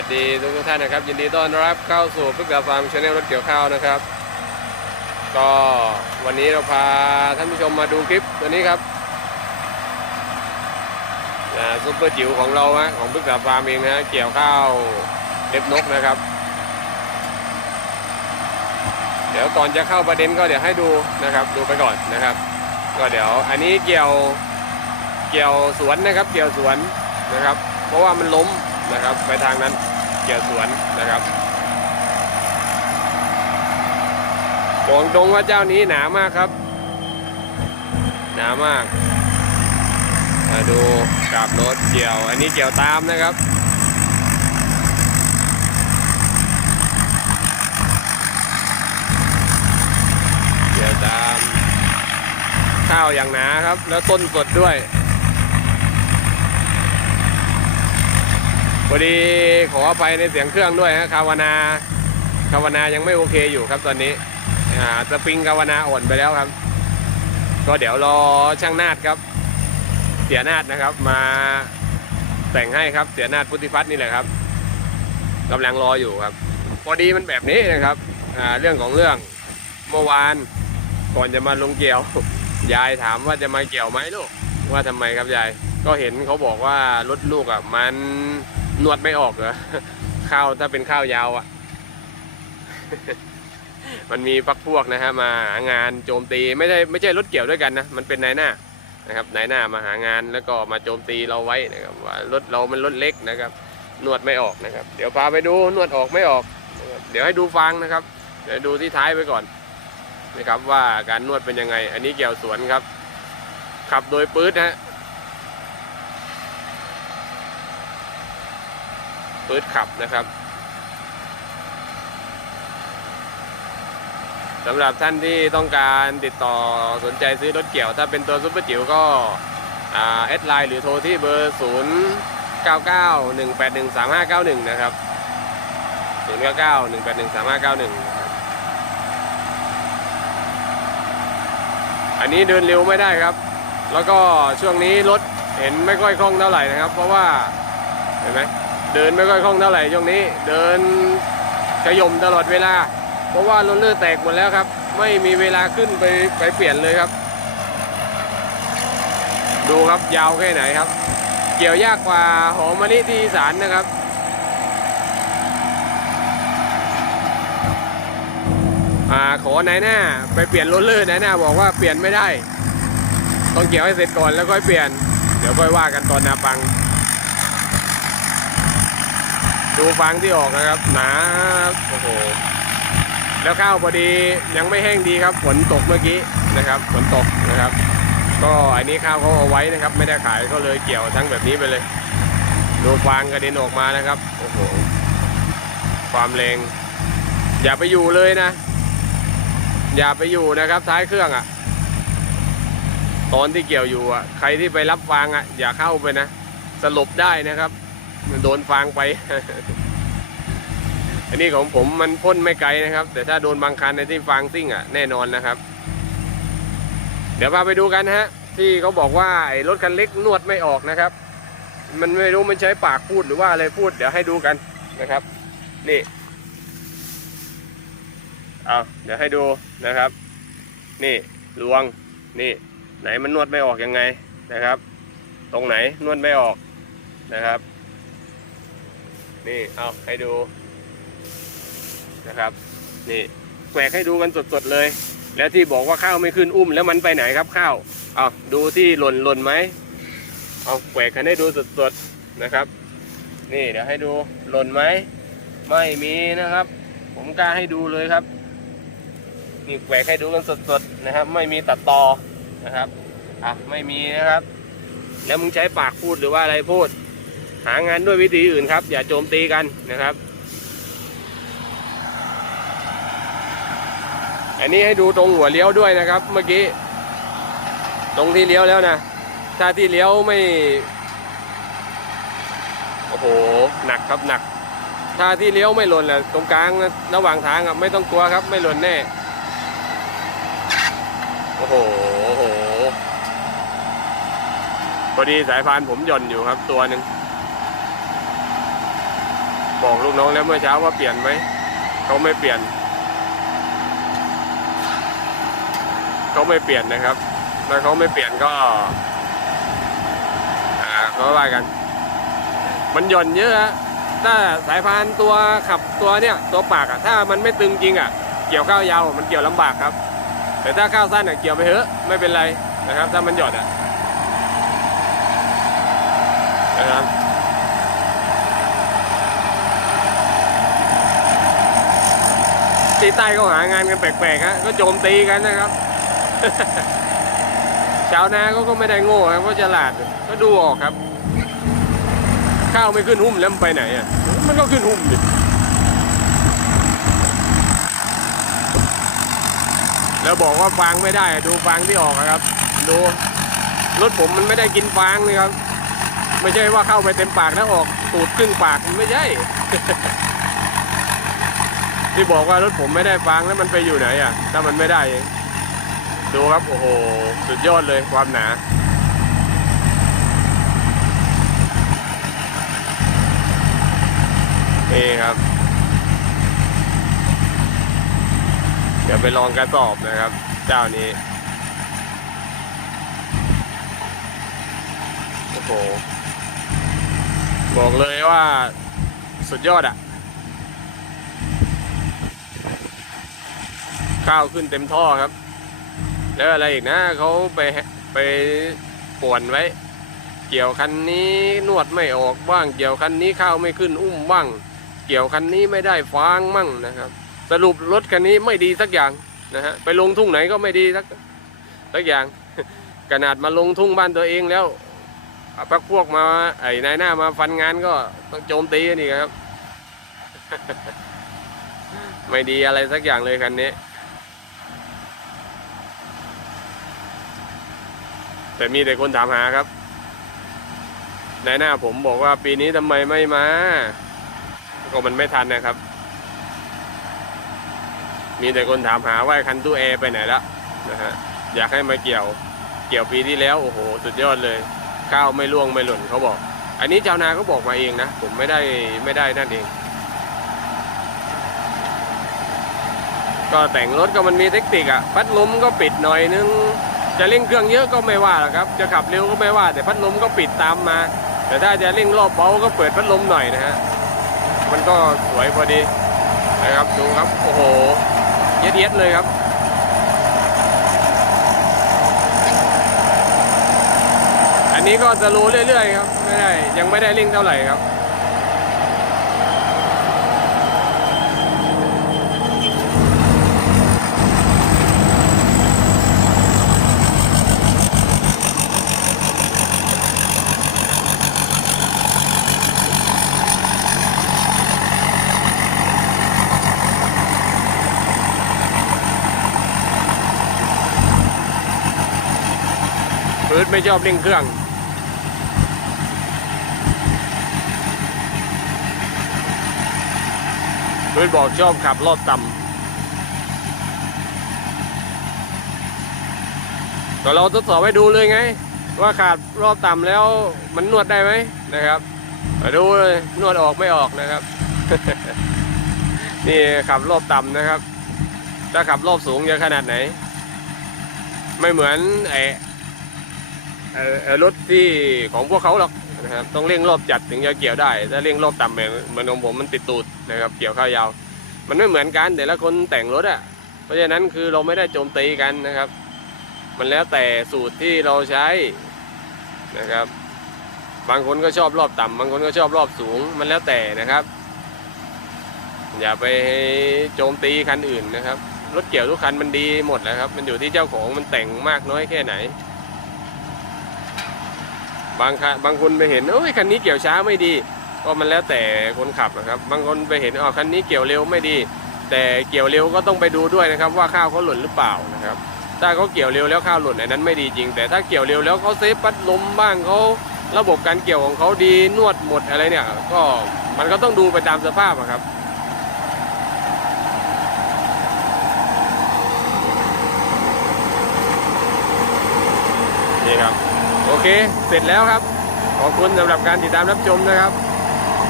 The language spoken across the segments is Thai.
สวัสดีทุกทุกท่านนะครับ ยินดีต้อนรับเข้าสู่พึกษาฟาร์มชาแนลรถเกี่ยวข้าวนะครับ ก็วันนี้เราพาท่านผู้ชมมาดูคลิปตัวนี้ครับซุปเปอร์จิ๋วของเราฮะของพึกษาฟาร์มเองนะฮะเกี่ยวข้าวเล็บนกนะครับ เดี๋ยวก่อนจะเข้าประเด็นก็เดี๋ยวให้ดูนะครับ ดูไปก่อนนะครับ ก็เดี๋ยวอันนี้เกี่ยวเกี่ยวสวนนะครับ เกี่ยวสวนนะครับ เพราะว่ามันล้มนะครับไปทางนั้น เกี่ยวสวนนะครับบอกตรงว่าเจ้านี้หนามากครับ หนามากมาดูกราบรถเกี่ยว อันนี้เกี่ยวตามนะครับเกี่ยวตาม ข้าวอย่างหนาครับ แล้วต้นสดด้วย พอดีขออภัยในเสียงเครื่องด้วยฮะคาวานาคาวานายังไม่โอเคอยู่ครับตอนนี้อ่าสปริงคาวานาอ่อนไปแล้วครับ ก็เดี๋ยวรอช่างนาดครับ เสียนาดนะครับ มาแต่งให้ครับเสียนาดพุทธิพัฒน์นี่แหละครับกำลังรออยู่ครับ พอดีมันแบบนี้นะครับอ่าเรื่องของเรื่องเมื่อวานก่อนจะมาลงเกี่ยว ยายถามว่าจะมาเกี่ยวไหมลูกว่าทำไมครับยาย ก็เห็นเขาบอกว่ารถลูกอะมัน นวดไม่ออกเหรอข้าวถ้าเป็นข้าวยาวอะ มันมีพักพวกนะฮะมาหางานโจมตีไม่ใช่ไม่ใช่รถเกี่ยวด้วยกันนะมันเป็นนายหน้านะครับนายหน้ามาหางานแล้วก็มาโจมตีเราไว้นะครับว่ารถเรามันรถเล็กนะครับนวดไม่ออกนะครับ เดี๋ยวพาไปดูนวดออกไม่ออก เดี๋ยวให้ดูฟังนะครับเดี๋ยวดูที่ท้ายไปก่อนนะครับว่าการนวดเป็นยังไง อันนี้เกี่ยวสวนครับ ขับโดยปื๊ดฮะ ปื๊ดขับนะครับสำหรับท่านที่ต้องการติดต่อสนใจซื้อรถเกี่ยว ถ้าเป็นตัวซุปเปอร์จิ๋วก็อ่าแอดไลน์หรือโทรที่เบอร์ 0 9 9 1 8 1 3 5 9 1 นะครับ 0 9 9 1 8 1 3 5 9 1 อันนี้เดินเร็วไม่ได้ครับ แล้วก็ช่วงนี้รถเห็นไม่ค่อยคล่องเท่าไหร่นะครับ เพราะว่า เห็นไหม เดินไม่ค่อยคล่องเท่าไหร่ช่วงนี้ เดินขยมตลอดเวลา เพราะว่ารถเลือดแตกหมดแล้วครับ ไม่มีเวลาขึ้นไปไปเปลี่ยนเลยครับ ดูครับยาวแค่ไหนครับ เกี่ยวยากกว่าหอมมะลิที่สานนะครับอ่าขอนายหน้าไปเปลี่ยนรถเลือดนายหน้าบอกว่าเปลี่ยนไม่ได้ ต้องเกี่ยวให้เสร็จก่อนแล้วค่อยเปลี่ยน เดี๋ยวค่อยว่ากันตอนนาปัง ดูฟังที่ออกนะครับ หนา โอ้โห แล้วข้าวพอดียังไม่แห้งดีครับ ฝนตกเมื่อกี้นะครับ ฝนตกนะครับ ก็อันนี้ข้าวเขาเอาไว้นะครับ ไม่ได้ขายก็เลยเกี่ยวทั้งแบบนี้ไปเลย ดูฟางกระเด็นออกมานะครับ โอ้โห ความแรง อย่าไปอยู่เลยนะ อย่าไปอยู่นะครับท้ายเครื่องอะ ตอนที่เกี่ยวอยู่อะ ใครที่ไปรับฟางอะ อย่าเข้าไปนะ สลบได้นะครับ โดนฟางไป อันนี้ของผมมันพ่นไม่ไกลนะครับ แต่ถ้าโดนบางคันในที่ฟางซิ่งอะแน่นอนนะครับ เดี๋ยวพาไปดูกันนะฮะ ที่เขาบอกว่าไอ้รถคันเล็กนวดไม่ออกนะครับ มันไม่รู้มันใช้ปากพูดหรือว่าอะไรพูด เดี๋ยวให้ดูกันนะครับ นี่เอาเดี๋ยวให้ดูนะครับ นี่ลวงนี่ ไหนมันนวดไม่ออกยังไงนะครับ ตรงไหนนวดไม่ออกนะครับ นี่เอาให้ดูนะครับ นี่แหวกให้ดูกันสดๆเลย แล้วที่บอกว่าข้าวไม่ขึ้นอุ้มแล้วมันไปไหนครับข้าวเอาดูที่หล่นหล่นไหมเอาแหวกให้ดูสดๆนะครับ นี่เดี๋ยวให้ดูหล่นไหมไม่มีนะครับ ผมกล้าให้ดูเลยครับนี่แหวกให้ดูกันสดๆนะครับ ไม่มีตัดต่อนะครับอะไม่มีนะครับ แล้วมึงใช้ปากพูดหรือว่าอะไรพูด หางานด้วยวิธีอื่นครับ อย่าโจมตีกันนะครับ อันนี้ให้ดูตรงหัวเลี้ยวด้วยนะครับ เมื่อกี้ ตรงที่เลี้ยวแล้วนะ ถ้าที่เลี้ยวไม่ โอ้โห หนักครับหนัก ถ้าที่เลี้ยวไม่หล่นแหละตรงกลางนะระหว่างทางอะไม่ต้องกลัวครับ ไม่หล่นแน่ โอ้โหโอ้โหพอดีสายพานผมหย่อนอยู่ครับตัวหนึ่ง บอกลูกน้องแล้วเมื่อเช้าว่าเปลี่ยนไหมเขาไม่เปลี่ยนเขาไม่เปลี่ยนนะครับถ้าเขาไม่เปลี่ยนก็อ่าเขาว่ากัน มันหย่อนเยอะฮะถ้าสายพานตัวขับตัวเนี่ยตัวปากอะถ้ามันไม่ตึงจริงอะเกี่ยวข้าวยาวมันเกี่ยวลำบากครับ แต่ถ้าข้าวสั้นอะเกี่ยวไปเถอะไม่เป็นไรนะครับ ถ้ามันหย่อนอะนะครับ ตีใต้ก็หางานกันแปลกๆฮะก็โจมตีกันนะครับ ชาวนาเขาก็ไม่ได้โง่ครับก็ฉลาดก็ดูออกครับ ข้าวไม่ขึ้นหุ้มแล้วมันไปไหนอะมันก็ขึ้นหุ้มดิแล้วบอกว่าฟางไม่ได้ดูฟางที่ออกอะครับดูรถผมมันไม่ได้กินฟางเลยครับ ไม่ใช่ว่าเข้าไปเต็มปากแล้วออกตูดครึ่งปากมันไม่ใช่ ที่บอกว่ารถผมไม่ได้ฟางแล้วมันไปอยู่ไหนอะ ถ้ามันไม่ได้เองดูครับ โอ้โห สุดยอดเลยความหนานี่ครับ เดี๋ยวไปลองกระสอบนะครับ เจ้านี้ โอ้โห บอกเลยว่าสุดยอดอะ ข้าวขึ้นเต็มท่อครับ แล้วอะไรอีกนะเขาไปไปป่วนไว้ เกี่ยวคันนี้นวดไม่ออกบ้าง เกี่ยวคันนี้ข้าวไม่ขึ้นอุ้มบ้าง เกี่ยวคันนี้ไม่ได้ฟางมั่งนะครับ สรุปรถคันนี้ไม่ดีสักอย่างนะฮะไปลงทุ่งไหนก็ไม่ดีสักสักอย่างขนาดมาลงทุ่งบ้านตัวเองแล้วพักพวกมาไอ้นายหน้ามาฟันงานก็ต้องโจมตีนอีกครับ ไม่ดีอะไรสักอย่างเลยคันนี้ แต่มีแต่คนถามหาครับนายหน้าผมบอกว่าปีนี้ทำไมไม่มา ก็มันไม่ทันนะครับ มีแต่คนถามหาว่าคันตู้แอร์ไปไหนละนะฮะอยากให้มาเกี่ยว เกี่ยวปีที่แล้วโอ้โห สุดยอดเลย ข้าวไม่ร่วงไม่หล่นเขาบอก อันนี้ชาวนาเขาบอกมาเองนะ ผมไม่ได้ไม่ได้นั่นเอง ก็แต่งรถก็มันมีเทคนิคอะพัดลมก็ปิดหน่อยนึง จะเร่งเครื่องเยอะก็ไม่ว่าหรอกครับ จะขับเร็วก็ไม่ว่า แต่พัดลมก็ปิดตามมา แต่ถ้าจะเร่งรอบเบาก็เปิดพัดลมหน่อยนะฮะ มันก็สวยพอดีนะครับดูครับ โอ้โห เย็ดๆเลยครับอันนี้ก็จะรู้เรื่อยๆครับไม่ได้ยังไม่ได้เร่งเท่าไหร่ครับ ปืดไม่ชอบเร่งเครื่อง ปืดบอกชอบขับรอบต่ำก็เราทดสอบให้ดูเลยไง ว่าขาดรอบต่ำแล้วมันนวดได้ไหมนะครับมาดูเลยนวดออกไม่ออกนะครับ นี่ขับรอบต่ำนะครับ ถ้าขับรอบสูงจะขนาดไหน ไม่เหมือนไอ รถที่ของพวกเขาหรอกนะครับต้องเร่งรอบจัดถึงจะเกี่ยวได้ถ้าเร่งรอบต่ำเหมือนเหมือนของผมมันติดตูดนะครับเกี่ยวข้าวยาว มันไม่เหมือนกันแต่ละคนแต่งรถอะเพราะฉะนั้นคือเราไม่ได้โจมตีกันนะครับ มันแล้วแต่สูตรที่เราใช้นะครับ บางคนก็ชอบรอบต่ำบางคนก็ชอบรอบสูงมันแล้วแต่นะครับ อย่าไปโจมตีคันอื่นนะครับรถเกี่ยวทุกคันมันดีหมดแล้วครับ มันอยู่ที่เจ้าของมันแต่งมากน้อยแค่ไหน บางคันบางคนไปเห็นเอ้ยคันนี้เกี่ยวช้าไม่ดี ก็มันแล้วแต่คนขับนะครับ บางคนไปเห็นอ๋อคันนี้เกี่ยวเร็วไม่ดี แต่เกี่ยวเร็วก็ต้องไปดูด้วยนะครับ ว่าข้าวเขาหล่นหรือเปล่านะครับ ถ้าเขาเกี่ยวเร็วแล้วข้าวหล่นอันนั้นไม่ดีจริง แต่ถ้าเกี่ยวเร็วแล้วเขาเซฟพัดลมบ้างเขาระบบการเกี่ยวของเขาดีนวดหมดอะไรเนี่ย ก็มันก็ต้องดูไปตามสภาพอะครับนี่ครับ โอเค เสร็จแล้วครับ ขอบคุณสำหรับการติดตามรับชมนะครับ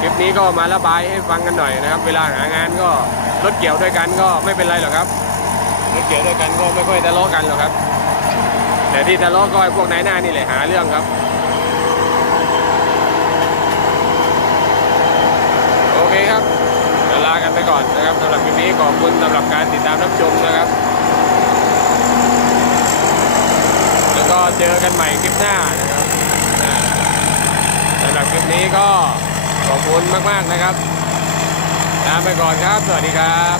คลิปนี้ก็มาระบายให้ฟังกันหน่อยนะครับ เวลาหางานก็รถเกี่ยวด้วยกันก็ไม่เป็นไรหรอกครับ รถเกี่ยวด้วยกันก็ไม่ค่อยทะเลาะกันหรอกครับ แต่ที่ทะเลาะก็ไอ้พวกนายหน้านี่แหละหาเรื่องครับ โอเคครับลากันไปก่อนนะครับสำหรับคลิปนี้ขอบคุณสำหรับการติดตามรับชมนะครับ แล้วก็ เจอกันใหม่คลิปหน้านะครับสำหรับคลิปนี้ก็ขอบคุณมาก ๆ นะครับลาไปก่อนครับ สวัสดีครับ